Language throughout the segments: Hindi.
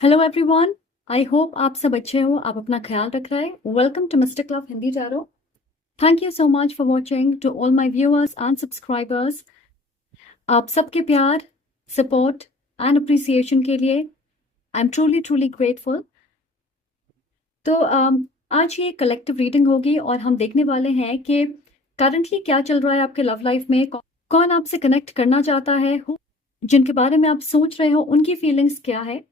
Hello everyone. आई होप आप सब अच्छे हो, आप अपना ख्याल रख रहे हैं। Welcome to mister club Hindi tarot. Thank you so much for watching. To all my viewers and subscribers, आप सबके प्यार, सपोर्ट एंड अप्रिसिएशन के लिए I am truly truly grateful. तो आज ये कलेक्टिव रीडिंग होगी और हम देखने वाले हैं कि करंटली क्या चल रहा है आपके लव लाइफ में। कौन आपसे कनेक्ट करना चाहता है, जिनके बारे में आप सोच रहे हो उनकी फीलिंग्स क्या है।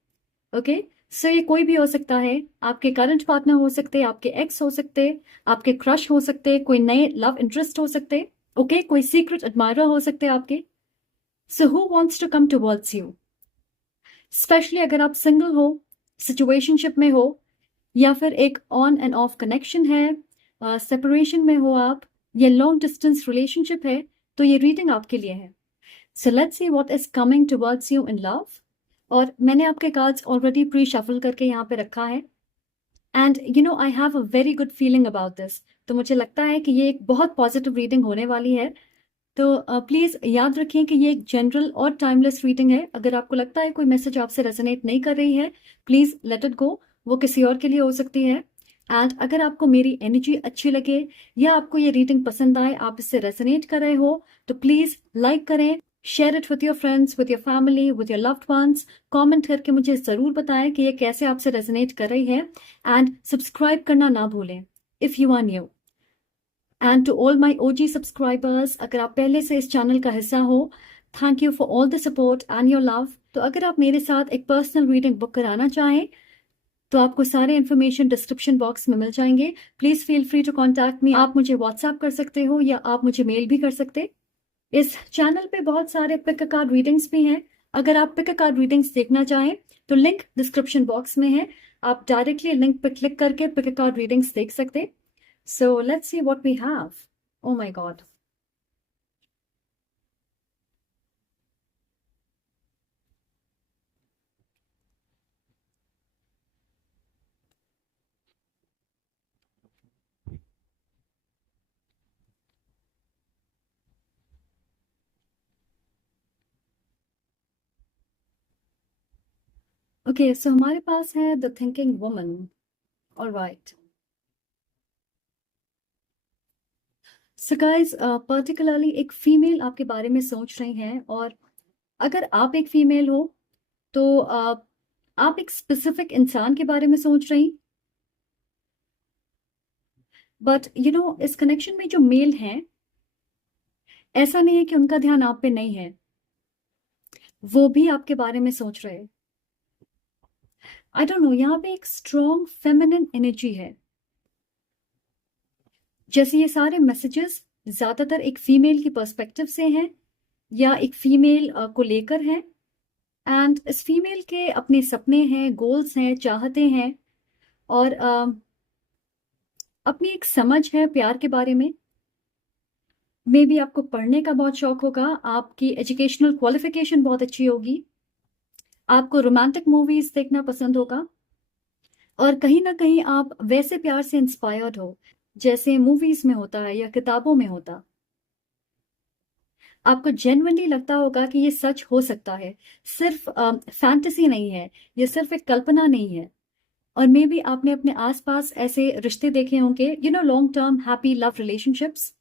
ओके, सो ये कोई भी हो सकता है। आपके करंट पार्टनर हो सकते, आपके एक्स हो सकते, आपके क्रश हो सकते, कोई नए लव इंटरेस्ट हो सकते। ओके, कोई सीक्रेट एडमायरर हो सकते आपके। So who wants to come towards you, specially अगर आप सिंगल हो, सिचुएशनशिप में हो, या फिर एक ऑन एंड ऑफ कनेक्शन है, सेपरेशन में हो आप, या लॉन्ग डिस्टेंस रिलेशनशिप है, तो ये रीडिंग आपके लिए है। सो let's see what is coming towards you in love. और मैंने आपके कार्ड्स ऑलरेडी प्री शफल करके यहाँ पे रखा है and you no I have a very good feeling about this. तो मुझे लगता है कि ये एक बहुत पॉजिटिव रीडिंग होने वाली है। तो प्लीज याद रखिए कि ये एक जनरल और टाइमलेस रीडिंग है। अगर आपको लगता है कोई मैसेज आपसे रेजोनेट नहीं कर रही है, प्लीज लेट इट गो, वो किसी और के लिए हो सकती है। एंड अगर आपको मेरी एनर्जी अच्छी लगे या आपको ये रीडिंग पसंद आए, आप इससे रेजोनेट कर रहे हो, तो प्लीज लाइक करें, share it with your friends, with your family, with your loved ones. Comment करके मुझे जरूर बताएं कि ये कैसे आपसे रेजोनेट कर रही है। एंड सब्सक्राइब करना ना भूलें if you are new. And to all my OG subscribers, अगर आप पहले से इस चैनल का हिस्सा हो, thank you for all the support and your love. तो अगर आप मेरे साथ एक पर्सनल रीडिंग बुक कराना चाहें तो आपको सारे इन्फॉर्मेशन डिस्क्रिप्शन बॉक्स में मिल जाएंगे। Please feel free to contact me. आप मुझे व्हाट्सएप कर सकते हो या आप मुझे मेल भी कर सकते। इस चैनल पे बहुत सारे पिक अ कार्ड रीडिंग्स भी हैं। अगर आप पिक अ कार्ड रीडिंग्स देखना चाहें तो लिंक डिस्क्रिप्शन बॉक्स में है, आप डायरेक्टली लिंक पर क्लिक करके पिक अ कार्ड रीडिंग्स देख सकते। So let's see what we have. Oh my god. Okay, so हमारे पास है the thinking woman. Alright, so guys, particularly एक फीमेल आपके बारे में सोच रही हैं। और अगर आप एक फीमेल हो तो आप एक स्पेसिफिक इंसान के बारे में सोच रही। बट यू नो इस कनेक्शन में जो मेल हैं, ऐसा नहीं है कि उनका ध्यान आप पे नहीं है, वो भी आपके बारे में सोच रहे हैं। आई डोंट नो, यहाँ पे एक स्ट्रॉन्ग फेमिनिन एनर्जी है। जैसे ये सारे मैसेजेस ज्यादातर एक फीमेल की पर्सपेक्टिव से हैं या एक फीमेल को लेकर हैं। एंड इस फीमेल के अपने सपने हैं, गोल्स हैं, चाहते हैं, और अपनी एक समझ है प्यार के बारे में। मे बी आपको पढ़ने का बहुत शौक होगा, आपकी एजुकेशनल क्वालिफिकेशन बहुत अच्छी होगी, आपको रोमांटिक मूवीज देखना पसंद होगा, और कहीं ना कहीं आप वैसे प्यार से इंस्पायर्ड हो जैसे मूवीज में होता है या किताबों में होता। आपको जेन्युइनली लगता होगा कि ये सच हो सकता है, सिर्फ फैंटेसी नहीं है, ये सिर्फ एक कल्पना नहीं है। और मे बी आपने अपने आसपास ऐसे रिश्ते देखे होंगे, you know, long term happy love relationships.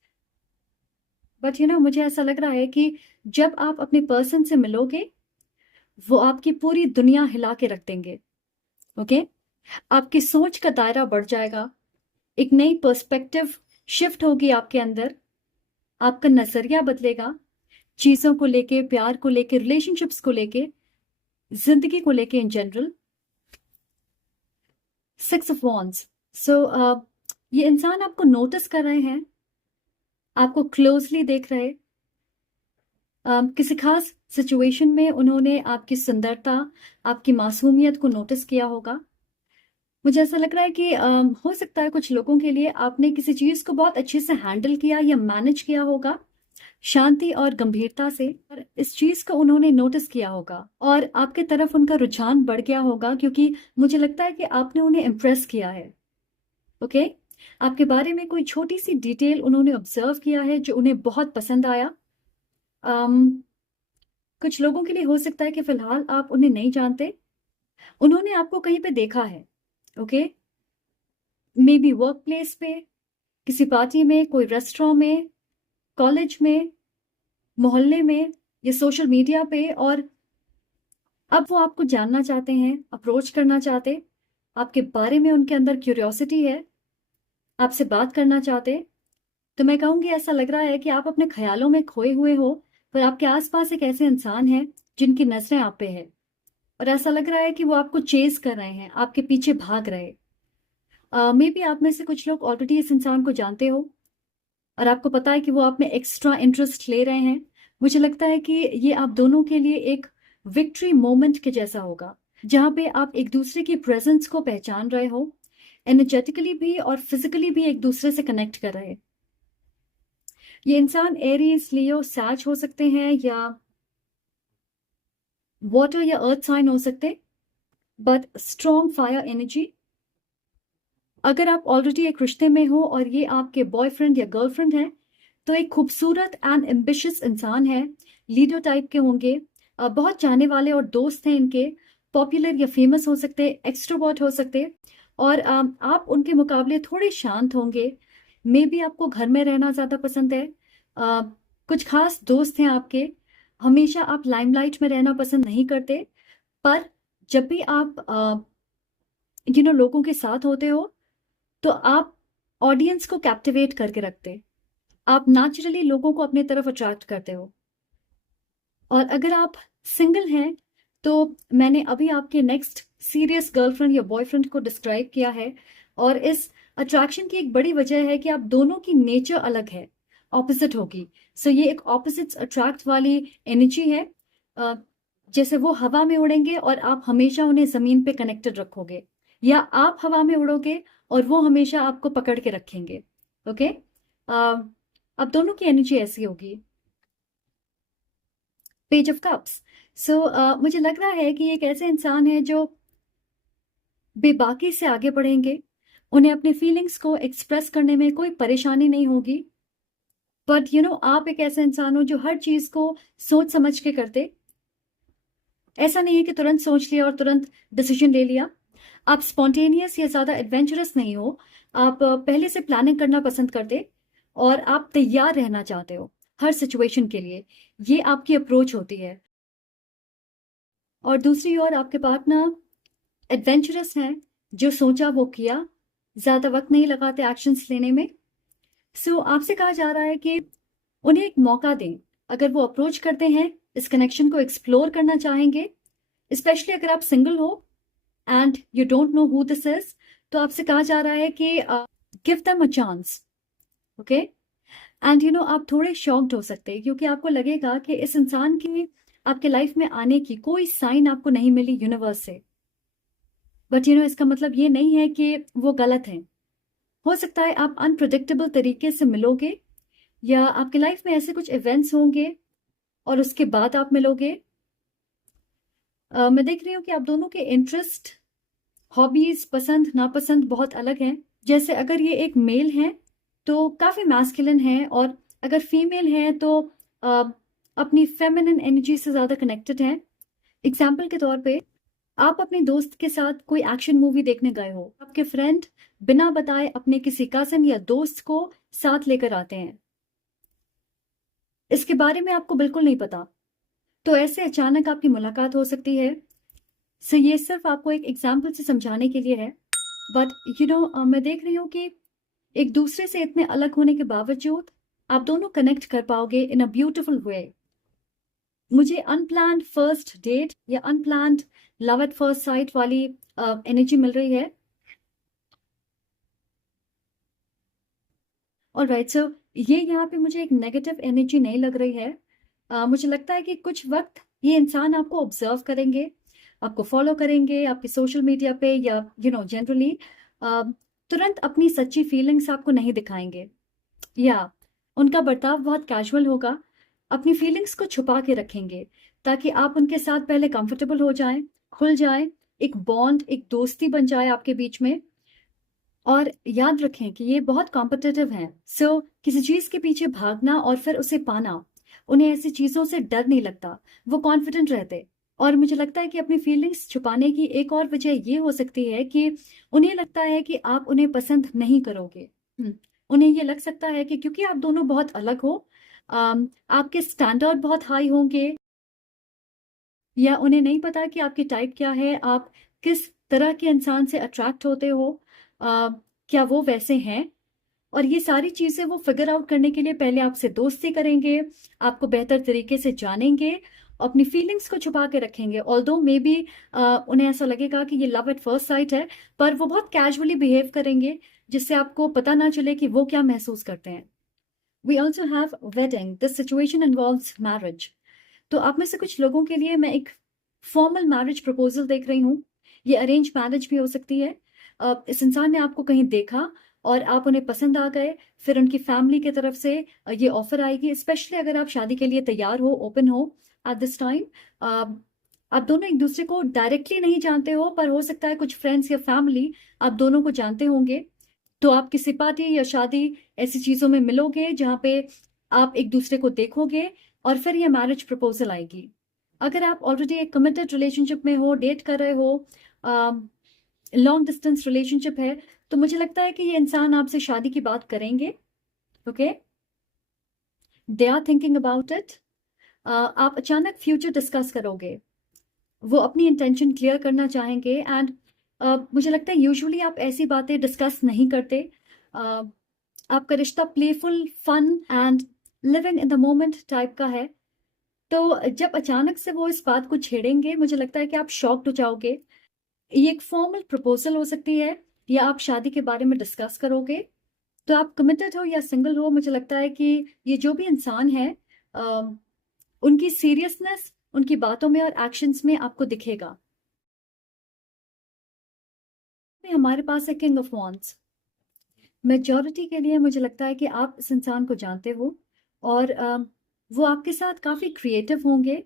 But you know मुझे ऐसा लग रहा है कि जब आप अपने पर्सन से मिलोगे, वो आपकी पूरी दुनिया हिला के रख देंगे। ओके, आपकी सोच का दायरा बढ़ जाएगा, एक नई पर्सपेक्टिव शिफ्ट होगी आपके अंदर, आपका नजरिया बदलेगा चीजों को लेके, प्यार को लेके, रिलेशनशिप्स को लेके, जिंदगी को लेके in general. Six of wands. So ये इंसान आपको नोटिस कर रहे हैं, आपको क्लोजली देख रहे। किसी खास सिचुएशन में उन्होंने आपकी सुंदरता, आपकी मासूमियत को नोटिस किया होगा। मुझे ऐसा लग रहा है कि हो सकता है कुछ लोगों के लिए आपने किसी चीज को बहुत अच्छे से हैंडल किया या मैनेज किया होगा, शांति और गंभीरता से, और इस चीज को उन्होंने नोटिस किया होगा और आपके तरफ उनका रुझान बढ़ गया होगा, क्योंकि मुझे लगता है कि आपने उन्हें इम्प्रेस किया है। ओके, आपके बारे में कोई छोटी सी डिटेल उन्होंने ऑब्जर्व किया है जो उन्हें बहुत पसंद आया। अम, कुछ लोगों के लिए हो सकता है कि फिलहाल आप उन्हें नहीं जानते, उन्होंने आपको कहीं पे देखा है, okay, may be work place पे, किसी पार्टी में, कोई रेस्टोरेंट में, कॉलेज में, मोहल्ले में या सोशल मीडिया पे, और अब वो आपको जानना चाहते हैं, अप्रोच करना चाहते, आपके बारे में उनके अंदर क्यूरियोसिटी है, आपसे बात करना चाहते। तो मैं कहूँगी ऐसा लग रहा है कि आप अपने ख्यालों में खोए हुए हो, पर आपके आसपास एक ऐसे इंसान हैं जिनकी नजरें आप पे है, और ऐसा लग रहा है कि वो आपको चेज कर रहे हैं, आपके पीछे भाग रहे। मे बी आप में से कुछ लोग ऑलरेडी इस इंसान को जानते हो और आपको पता है कि वो आप में एक्स्ट्रा इंटरेस्ट ले रहे हैं। मुझे लगता है कि ये आप दोनों के लिए एक विक्ट्री मोमेंट के जैसा होगा, जहां पे आप एक दूसरे की प्रेजेंस को पहचान रहे हो, एनर्जेटिकली भी और फिजिकली भी एक दूसरे से कनेक्ट कर रहे। ये इंसान एरीज, लियो, सैज हो सकते हैं, या वाटर या अर्थ साइन हो सकते, बट स्ट्रॉन्ग फायर एनर्जी। अगर आप ऑलरेडी एक रिश्ते में हो और ये आपके बॉयफ्रेंड या गर्लफ्रेंड है, तो एक खूबसूरत एंड एम्बिशियस इंसान है, लीडर टाइप के होंगे, बहुत चाहने वाले और दोस्त हैं इनके, पॉपुलर या फेमस हो सकते, एक्सट्रोवर्ट हो सकते, और आप उनके मुकाबले थोड़े शांत होंगे। मे बी आपको घर में रहना ज़्यादा पसंद है, कुछ खास दोस्त हैं आपके, हमेशा आप लाइमलाइट में रहना पसंद नहीं करते, पर जब भी आप लोगों के साथ होते हो तो आप ऑडियंस को कैप्टिवेट करके रखते, आप नेचुरली लोगों को अपने तरफ अट्रैक्ट करते हो। और अगर आप सिंगल हैं, तो मैंने अभी आपके नेक्स्ट सीरियस गर्लफ्रेंड या बॉयफ्रेंड को डिस्क्राइब किया है, और इस अट्रैक्शन की एक बड़ी वजह है कि आप दोनों की नेचर अलग है, ऑपोजिट होगी। सो ये एक ऑपोजिट्स अट्रैक्ट वाली एनर्जी है। अ, जैसे वो हवा में उड़ेंगे और आप हमेशा उन्हें जमीन पे कनेक्टेड रखोगे, या आप हवा में उड़ोगे और वो हमेशा आपको पकड़ के रखेंगे। ओके, अब दोनों की एनर्जी ऐसी होगी। Page of cups. सो मुझे लग रहा है कि एक ऐसे इंसान है जो बेबाकी से आगे बढ़ेंगे, उन्हें अपने फीलिंग्स को एक्सप्रेस करने में कोई परेशानी नहीं होगी, बट आप एक ऐसे इंसान हो जो हर चीज को सोच समझ के करते। ऐसा नहीं है कि तुरंत सोच लिया और तुरंत डिसीजन ले लिया। आप स्पॉन्टेनियस या ज्यादा एडवेंचरस नहीं हो, आप पहले से प्लानिंग करना पसंद करते, और आप तैयार रहना चाहते हो हर सिचुएशन के लिए। ये आपकी अप्रोच होती है। और दूसरी ओर आपके पार्टनर एडवेंचरस हैं, जो सोचा वो किया, ज्यादा वक्त नहीं लगाते एक्शंस लेने में। सो आपसे कहा जा रहा है कि उन्हें एक मौका दें। अगर वो अप्रोच करते हैं, इस कनेक्शन को एक्सप्लोर करना चाहेंगे, स्पेशली अगर आप सिंगल हो and you don't know who this is, तो आपसे कहा जा रहा है कि give them a chance. Okay, and आप थोड़े शॉक्ड हो सकते हैं, क्योंकि आपको लगेगा कि इस इंसान की आपके लाइफ में आने की कोई साइन आपको नहीं मिली यूनिवर्स से। बट इसका मतलब ये नहीं है कि वो गलत है। हो सकता है आप अनप्रिडिक्टेबल तरीके से मिलोगे, या आपके लाइफ में ऐसे कुछ इवेंट्स होंगे और उसके बाद आप मिलोगे। मैं देख रही हूँ कि आप दोनों के इंटरेस्ट, हॉबीज, पसंद नापसंद बहुत अलग हैं। जैसे अगर ये एक मेल है तो काफी मैस्कुलिन है, और अगर फीमेल है तो अपनी फेमिनिन एनर्जी से ज्यादा कनेक्टेड है। एग्जाम्पल के तौर पे, आप अपने दोस्त के साथ कोई एक्शन मूवी देखने गए हो, आपके फ्रेंड बिना बताए अपने किसी कजन या दोस्त को साथ लेकर आते हैं, इसके बारे में आपको बिल्कुल नहीं पता, तो ऐसे अचानक आपकी मुलाकात हो सकती है। सो ये सिर्फ आपको एक एग्जाम्पल से समझाने के लिए है, बट मैं देख रही हूँ कि एक दूसरे से इतने अलग होने के बावजूद आप दोनों कनेक्ट कर पाओगे इन अ ब्यूटिफुल वे। मुझे अनप्लान्ड फर्स्ट डेट या unplanned love at first sight वाली एनर्जी मिल रही है। और राइट, सो ये यहाँ पे मुझे एक नेगेटिव एनर्जी नहीं लग रही है। मुझे लगता है कि कुछ वक्त ये इंसान आपको ऑब्जर्व करेंगे, आपको फॉलो करेंगे आपके सोशल मीडिया पे, या जनरली तुरंत अपनी सच्ची फीलिंग्स आपको नहीं दिखाएंगे, या उनका बर्ताव बहुत कैजुअल होगा, अपनी फीलिंग्स को छुपा के रखेंगे, ताकि आप उनके साथ पहले कंफर्टेबल हो जाएं, खुल जाएं, एक बॉन्ड, एक दोस्ती बन जाए आपके बीच में। और याद रखें कि ये बहुत कॉम्पिटिटिव हैं। सो किसी चीज के पीछे भागना और फिर उसे पाना, उन्हें ऐसी चीजों से डर नहीं लगता, वो कॉन्फिडेंट रहते। और मुझे लगता है कि अपनी फीलिंग्स छुपाने की एक और वजह ये हो सकती है कि उन्हें लगता है कि आप उन्हें पसंद नहीं करोगे। उन्हें ये लग सकता है कि क्योंकि आप दोनों बहुत अलग हो, आपके स्टैंडर्ड बहुत हाई होंगे, या उन्हें नहीं पता कि आपकी टाइप क्या है, आप किस तरह के इंसान से अट्रैक्ट होते हो, क्या वो वैसे हैं। और ये सारी चीज़ें वो फिगर आउट करने के लिए पहले आपसे दोस्ती करेंगे, आपको बेहतर तरीके से जानेंगे, अपनी फीलिंग्स को छुपा के रखेंगे। ऑल्दो मे बी उन्हें ऐसा लगेगा कि ये लव एट फर्स्ट साइट है, पर वो बहुत कैजुअली बिहेव करेंगे, जिससे आपको पता ना चले कि वो क्या महसूस करते हैं। We also have wedding, this situation involves marriage. तो आप में से कुछ लोगों के लिए मैं एक फॉर्मल मैरिज प्रपोजल देख रही हूँ। ये अरेंज मैरिज भी हो सकती है। इस इंसान ने आपको कहीं देखा और आप उन्हें पसंद आ गए, फिर उनकी फैमिली की तरफ से ये ऑफर आएगी, स्पेशली अगर आप शादी के लिए तैयार हो, ओपन हो एट दिस टाइम। आप दोनों एक दूसरे को डायरेक्टली नहीं जानते हो, पर हो सकता है कुछ फ्रेंड्स या फैमिली आप दोनों को जानते होंगे। तो आप किसी पार्टी या शादी ऐसी चीजों में मिलोगे जहां पे आप एक दूसरे को देखोगे और फिर ये मैरिज प्रपोजल आएगी। अगर आप ऑलरेडी एक कमिटेड रिलेशनशिप में हो, डेट कर रहे हो, लॉन्ग डिस्टेंस रिलेशनशिप है, तो मुझे लगता है कि ये इंसान आपसे शादी की बात करेंगे। Okay, they are thinking about it. आप अचानक फ्यूचर डिस्कस करोगे, वो अपनी इंटेंशन क्लियर करना चाहेंगे। एंड मुझे लगता है यूजुअली आप ऐसी बातें डिस्कस नहीं करते। आपका रिश्ता playful, fun and living in the moment type का है। तो जब अचानक से वो इस बात को छेड़ेंगे, मुझे लगता है कि आप शॉक्ड हो जाओगे। ये एक फॉर्मल प्रपोजल हो सकती है, या आप शादी के बारे में डिस्कस करोगे। तो आप कमिटेड हो या सिंगल हो, मुझे लगता है कि ये जो भी इंसान है, उनकी सीरियसनेस उनकी बातों में और एक्शंस में आपको दिखेगा। हमारे पास है किंग ऑफ वॉन्ड्स। मेजॉरिटी के लिए मुझे लगता है कि आप इस इंसान को जानते हो, और वो आपके साथ काफी क्रिएटिव होंगे।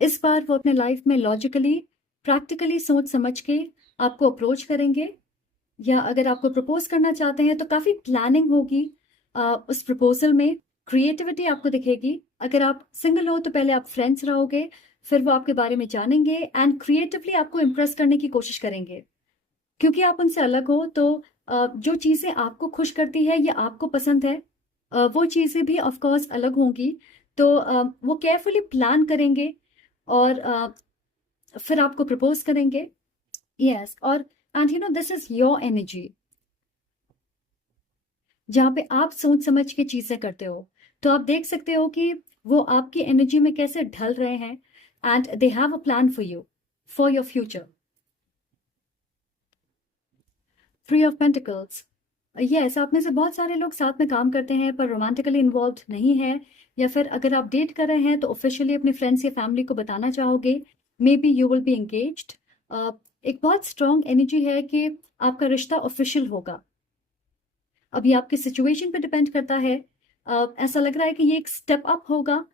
इस बार वो अपने लाइफ में लॉजिकली, प्रैक्टिकली सोच समझ के आपको अप्रोच करेंगे, या अगर आपको प्रपोज करना चाहते हैं तो काफी प्लानिंग होगी उस प्रपोजल में। क्रिएटिविटी आपको दिखेगी। अगर आप सिंगल हो तो पहले आप फ्रेंड्स रहोगे, फिर वो आपके बारे में जानेंगे एंड क्रिएटिवली आपको इम्प्रेस करने की कोशिश करेंगे। क्योंकि आप उनसे अलग हो, तो जो चीजें आपको खुश करती है या आपको पसंद है, वो चीजें भी ऑफ कोर्स अलग होंगी। तो वो केयरफुली प्लान करेंगे और फिर आपको प्रपोज करेंगे। यस, और and you no this is your energy, जहाँ पे आप सोच समझ के चीजें करते हो। तो आप देख सकते हो कि वो आपकी एनर्जी में कैसे ढल रहे हैं, and they have a plan for you, for your future. Three of pentacles. Yes, आप में से बहुत सारे लोग साथ में काम करते हैं पर रोमांटिकली इन्वॉल्व नहीं है, या फिर अगर आप डेट कर रहे हैं तो ऑफिशियली अपने फ्रेंड्स या फैमिली को बताना चाहोगे। May be you will be engaged. एक बहुत स्ट्रॉन्ग एनर्जी है कि आपका रिश्ता ऑफिशियल होगा। अभी आपकी सिचुएशन पे डिपेंड करता है। ऐसा लग रहा है कि ये एक स्टेप अप होगा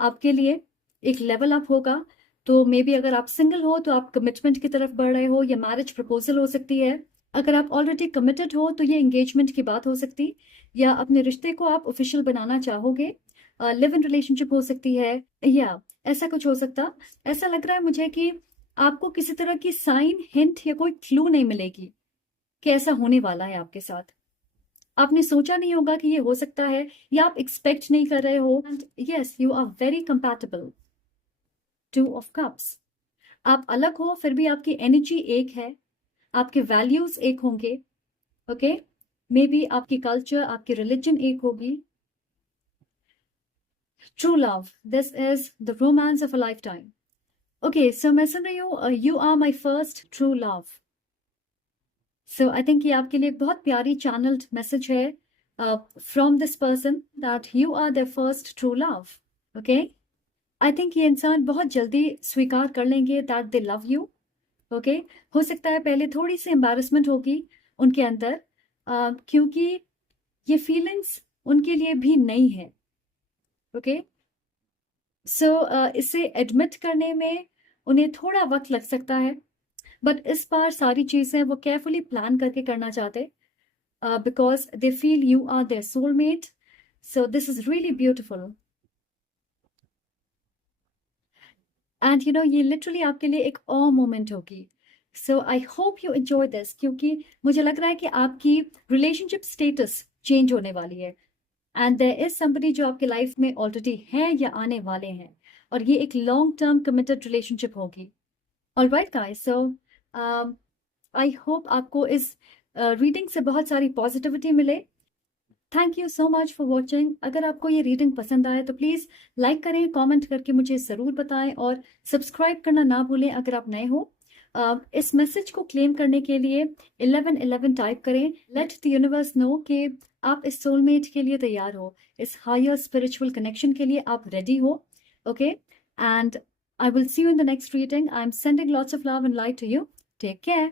आपके लिए, एक लेवल अप होगा। तो मे बी अगर आप सिंगल हो तो आप कमिटमेंट की तरफ बढ़ रहे हो, या मैरिज प्रपोजल हो सकती है। अगर आप ऑलरेडी कमिटेड हो तो ये एंगेजमेंट की बात हो सकती, या अपने रिश्ते को आप ऑफिशियल बनाना चाहोगे। लिव इन रिलेशनशिप हो सकती है, या ऐसा कुछ हो सकता। ऐसा लग रहा है मुझे कि आपको किसी तरह की साइन, हिंट या कोई क्लू नहीं मिलेगी कि ऐसा होने वाला है आपके साथ। आपने सोचा नहीं होगा कि ये हो सकता है, या आप एक्सपेक्ट नहीं कर रहे हो। And yes, you are very compatible. Two of cups. आप अलग हो फिर भी आपकी एनर्जी एक है, आपके वैल्यूज एक होंगे। ओके, मे बी आपकी कल्चर, आपकी रिलीजन एक होगी। True love, this is the romance of a life time. Okay, so मैं सुन रही हूँ you are my first true love. So I think ये आपके लिए एक बहुत प्यारी चैनल्ड मैसेज है from this person, that you are the first true love. Okay, I think ये इंसान बहुत जल्दी स्वीकार कर लेंगे that they love you. Okay, हो सकता है पहले थोड़ी सी एम्बैरेसमेंट होगी उनके अंदर, क्योंकि ये फीलिंग्स उनके लिए भी नई है। ओके, सो इसे एडमिट करने में उन्हें थोड़ा वक्त लग सकता है, बट इस बार सारी चीजें वो केयरफुली प्लान करके करना चाहते, because they feel you are their soulmate. So this is really beautiful. And you know ये लिटरली आपके लिए एक और मोमेंट होगी. So I hope you enjoy this, क्योंकि मुझे लग रहा है कि आपकी रिलेशनशिप स्टेटस चेंज होने वाली है. एंड देयर इज समबडी जो आपके लाइफ में ऑलरेडी है या आने वाले हैं, और ये एक लॉन्ग टर्म कमिटेड रिलेशनशिप होगी. Alright guys, so I hope आपको इस रीडिंग से बहुत सारी पॉजिटिविटी मिले. Thank you so much for watching. अगर आपको ये रीडिंग पसंद आए तो प्लीज़ लाइक करें, कमेंट करके मुझे ज़रूर बताएं, और सब्सक्राइब करना ना भूलें अगर आप नए हो. इस मैसेज को क्लेम करने के लिए 1111 टाइप करें. लेट द यूनिवर्स नो कि आप इस सोलमेट के लिए तैयार हो, इस हायर स्पिरिचुअल कनेक्शन के लिए आप रेडी हो. Okay, and I will see you in the next reading. I am sending lots of love and light to you. Take care.